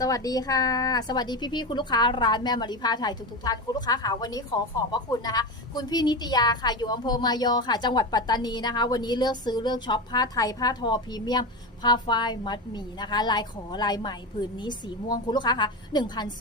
สวัสดีค่ะ สวัสดีพี่ๆคุณลูกค้าร้านแม่มาริพาไทยทุกๆท่านคุณลูกค้าค่ะวันนี้ขอขอบพระคุณนะคะ คุณพี่นิตยาค่ะอยู่อำเภอมายอค่ะ จังหวัดปัตตานีนะคะ วันนี้เลือกซื้อเลือกช็อปผ้าไทย ผ้าทอพรีเมียมผ้าฝ้ายมัดหมี่นะคะ ลายขอลายใหม่ผืนนี้สีม่วงคุณลูกค้าค่ะ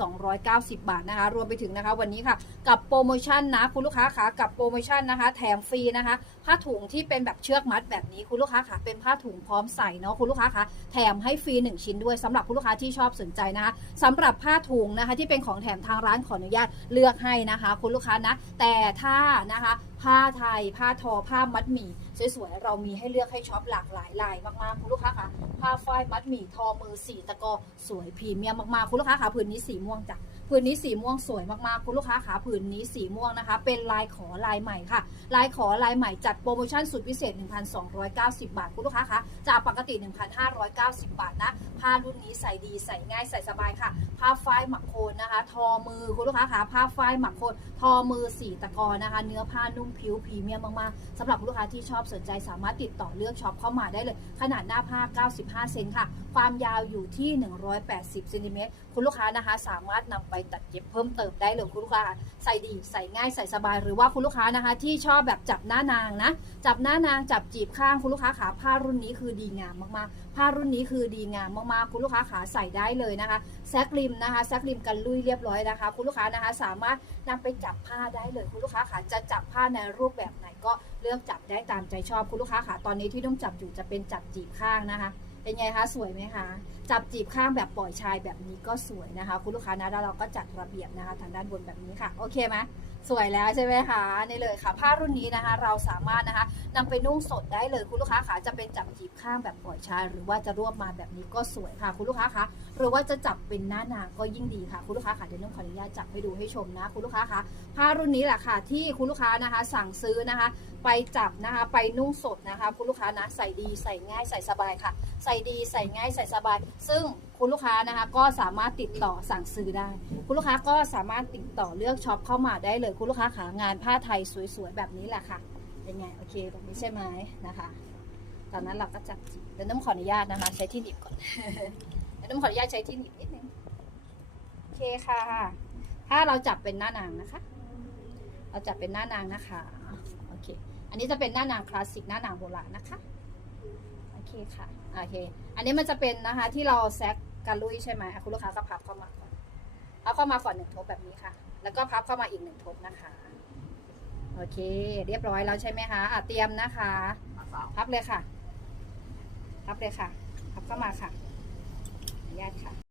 1,290 บาทนะคะ รวมไปถึงนะคะ วันนี้ค่ะ กับโปรโมชั่นนะคุณลูกค้าค่ะกับโปรโมชั่นนะคะ แถมฟรีนะคะ ผ้าถุงที่เป็นแบบเชือกมัดแบบนี้คุณลูกค้าค่ะเป็นผ้าถุงพร้อมใส่เนาะคุณลูกค้าค่ะแถมให้ฟรี1ชิ้นด้วยสำหรับคุณลูกค้าที่ชอบสนใจนะคะสำหรับผ้าถุงนะคะที่เป็นของแถมทางร้านขออนุญาตเลือกให้นะคะ คุณลูกค้านะ แต่ถ้านะคะผ้าไทย ผ้าทอผ้ามัดหมี่สวยๆเรามีให้เลือกให้ช็อปหลากหลายลายมากๆคุณลูกค้าค่ะผ้าฝ้ายมัดหมี่ทอมือสีตะกอสวยพรีเมียมมากๆคุณลูกค้าค่ะผืนนี้สีม่วงจ้ะผืนนี้สีม่วงสวยมากๆ คุณลูกค้าค่ะผืนนี้สีม่วงนะคะ เป็นลายขอลายใหม่ค่ะ ลายขอลายใหม่จัดโปรโมชั่นสุดพิเศษ 1,290 บาท คุณลูกค้าคะจากปกติ 1,590 บาทนะ ผ้ารุ่นนี้ใส่ดีใส่ง่ายใส่สบายค่ะ ผ้าฝ้ายหมักโคนนะคะ ทอมือคุณลูกค้าคะผ้าฝ้ายหมักโคนทอมือสีตะกอนะคะ เนื้อผ้านุ่มผิวพรีเมียมมากๆสำหรับคุณลูกค้าที่ชอบสนใจสามารถติดต่อเลือกช็อปเข้ามาได้เลย ขนาดหน้าผ้า 95 เซนค่ะ ความยาวอยู่ที่ 180 เซนติเมตร คุณลูกค้านะคะ สามารถนำไปตัดเย็บเพิ่มเติมได้เลยคุณลูกค้า ใส่ดี ใส่ง่าย ใส่สบาย หรือว่าคุณลูกค้านะคะ ที่ชอบแบบจับหน้านางนะ จับหน้านาง จับจีบข้างคุณลูกค้าขาผ้ารุ่นนี้คือดีงามมากๆ ผ้ารุ่นนี้คือดีงามมากๆ คุณลูกค้าขาใส่ได้เลยนะคะแซกริมนะคะแซกริมกันลุยเรียบร้อยนะคะ คุณลูกค้านะคะ สามารถนำไปจับผ้าได้เลย คุณลูกค้าขาจะจับผ้าในรูปแบบไหนก็ เลือกจับได้ตามใจชอบคุณลูกค้าค่ะตอนนี้ที่ต้องจับอยู่จะเป็นจับจีบข้างนะคะ เป็นไงคะสวยไหมคะ จับจีบข้างแบบปล่อยชายแบบนี้ก็สวยนะคะ คุณลูกค้านะแล้วเราก็จัดระเบียบนะคะ ทางด้านบนแบบนี้ค่ะ โอเคไหมสวยแล้วใช่ไหมคะนี่เลยค่ะ ผ้ารุ่นนี้นะคะ เราสามารถนะคะนำไปนุ่งสดได้เลยคุณลูกค้าขาจะเป็นจับจีบข้างแบบปล่อยชาย หรือว่าจะรวบมาแบบนี้ก็สวยค่ะ คุณลูกค้าคะหรือว่าจะจับเป็นหน้านางก็ยิ่งดีค่ะ คุณลูกค้าค่ะเดี๋ยวน้องขออนุญาตจับให้ดูให้ชมนะ คุณลูกค้าคะผ้ารุ่นนี้แหละค่ะ ที่คุณลูกค้านะคะ สั่งซื้อนะคะ ไปจับนะคะ ไปนุ่งสดนะคะ คุณลูกค้านะใส่ดีใส่ง่ายใส่สบายค่ะ ใส่ดีใส่ง่ายใส่สบาย ซึ่งคุณลูกค้านะคะก็สามารถติดต่อสั่งซื้อได้ คุณลูกค้าก็สามารถติดต่อเลือกช็อปเข้ามาได้เลย คุณลูกค้าขางานผ้าไทยสวยๆแบบนี้แหละค่ะเป็นไงโอเคแบบนี้ใช่ไหมนะคะตอนนั้นเราก็จับจีเดี๋ยวน้ำขออนุญาตนะคะ ใช้ที่หนีบก่อนเดี๋ยวน้ำขออนุญาตใช้ที่หนีบนิดนึงโอเคค่ะ ถ้าเราจับเป็นหน้านางนะคะ เราจับเป็นหน้านางนะคะโอเค อันนี้จะเป็นหน้านางคลาสสิกหน้านางโบราณนะคะ เคค่ะ โอเค อันนี้มันจะเป็นนะคะที่เราแซกกันลุยใช่ไหมอะคุณลูกค้าก็พับเข้ามาก่อนพับเข้ามาก่อนหนึ่งทบแบบนี้ค่ะ แล้วก็พับเข้ามาอีกหนึ่งทบนะคะ โอเค เรียบร้อยแล้วใช่ไหมคะอะเตรียมนะคะ พับเลยค่ะ พับเลยค่ะ พับเข้ามาค่ะอนุญาตค่ะ